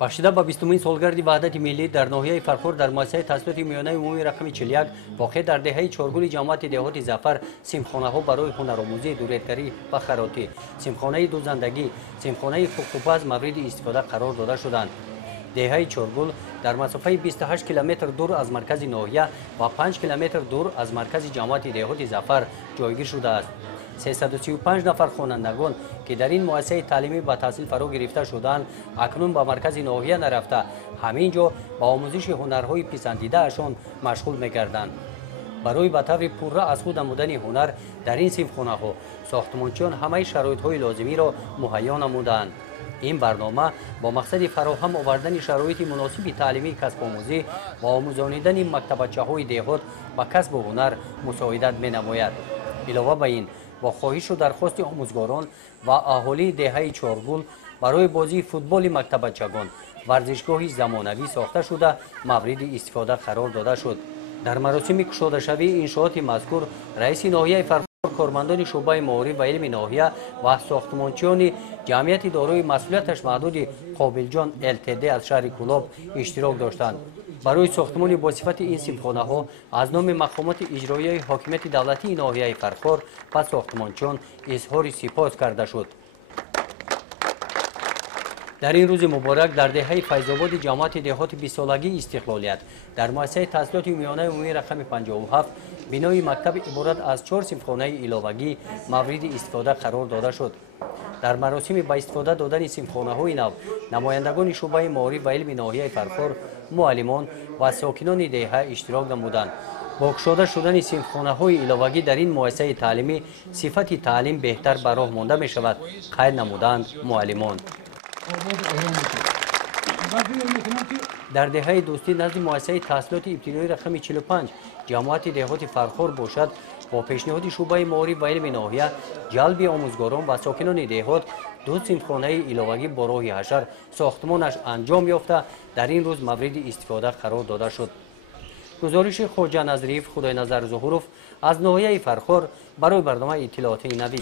бахшида ба 20-мин солгарди ваҳдати миллӣ дар ноҳияи Фархор дар муассисаи таҳсилоти миёнаи умумии рақами 41 воқеъ дар деҳаи чоргули ҷамоати деҳоти Зафар симхонаҳо барои ҳунаромӯзӣ, дуретгарӣ ва харотӣ, симхонаи дузандагӣ, симхонаи фуқсупаз мавриди истифода қарор дода шуданд. деҳаи чоргул дар масофаи 28 километр дур аз маркази ноҳия ва 5 километр дур аз маркази ҷамоати деҳоти Зафар ҷойгир шудааст. 335 нафар хонандагон ки дар ин муассисаи таълимӣ ба таҳсил фаро гирифта шуданд, акнун ба маркази ноҳия нарафта ҳамин ҷо ба омӯзиши ҳунарҳои писандидаашон машғул мегарданд. барои ба таври пурра аз худ намудани ҳунар дар ин симхонаҳо сохтмончиён ҳамаи шароитҳои лозимиро муҳайё намуданд. ин барнома бо мақсади фароҳам овардани шароити муносиби таълимии касбомӯзӣ ва омӯзонидани мактабачаҳои деҳот ба касбу ҳунар мусоидат менамояд. илова ба ин бо хоҳишу дархости омӯзгорон ва аҳолии деҳаи чоргул барои бозии футболи мактабачагон варзишгоҳи замонавӣ сохта шуда мавриди истифода қарор дода шуд. дар маросими кушодашавии иншооти мазкур раиси ноҳияи Фархор, кормандони шуъбаи маориф ва илми ноҳия ва сохтмончиёни ҷамъияти дорои масъулияташ маҳдуди Қобилҷон ЛТД аз шаҳри Кӯлоб иштирок доштанд. барои сохтмони босифати ин симхонаҳо аз номи мақомоти иҷроияи ҳокимияти давлатии ноҳияи Фархор ба сохтмончиён изҳори сипос карда шуд. дар ин рӯзи муборак дар деҳаи Файзободи ҷамоати деҳоти бисолагии истиқлолият дар муассисаи таҳсилоти миёнаи умумии рақами 57 бинои мактаби иборат аз 4 симхонаи иловагӣ мавриди истифода қарор дода шуд. дар маросими ба истифода додани симхонаҳои нав намояндагони шуъбаи маориф ва илми ноҳияи Фархор, муаллимон ва сокинони деҳа иштирок намуданд. бо кушода шудани симхонаҳои иловагӣ дар ин муассисаи таълимӣ сифати таълим беҳтар ба роҳ монда мешавад, қайд намуданд муаллимон. дар деҳаи дӯстӣ назди муассисаи таҳсилоти ибтидоии рақами 45 ҷамоати деҳоти Фархор бошад бо пешниҳоди шуъбаи маориф ва илми ноҳия ҷалби омӯзгорон ва сокинони деҳот ду симхонаи иловагӣ бо роҳи ҳашар сохтмонаш анҷом ёфта дар ин рӯз мавриди истифода қарор дода шуд. гузориши Хоҷа Назриев, Худойназар Зуҳуров аз ноҳияи Фархор барои барномаи иттилооти навӣ.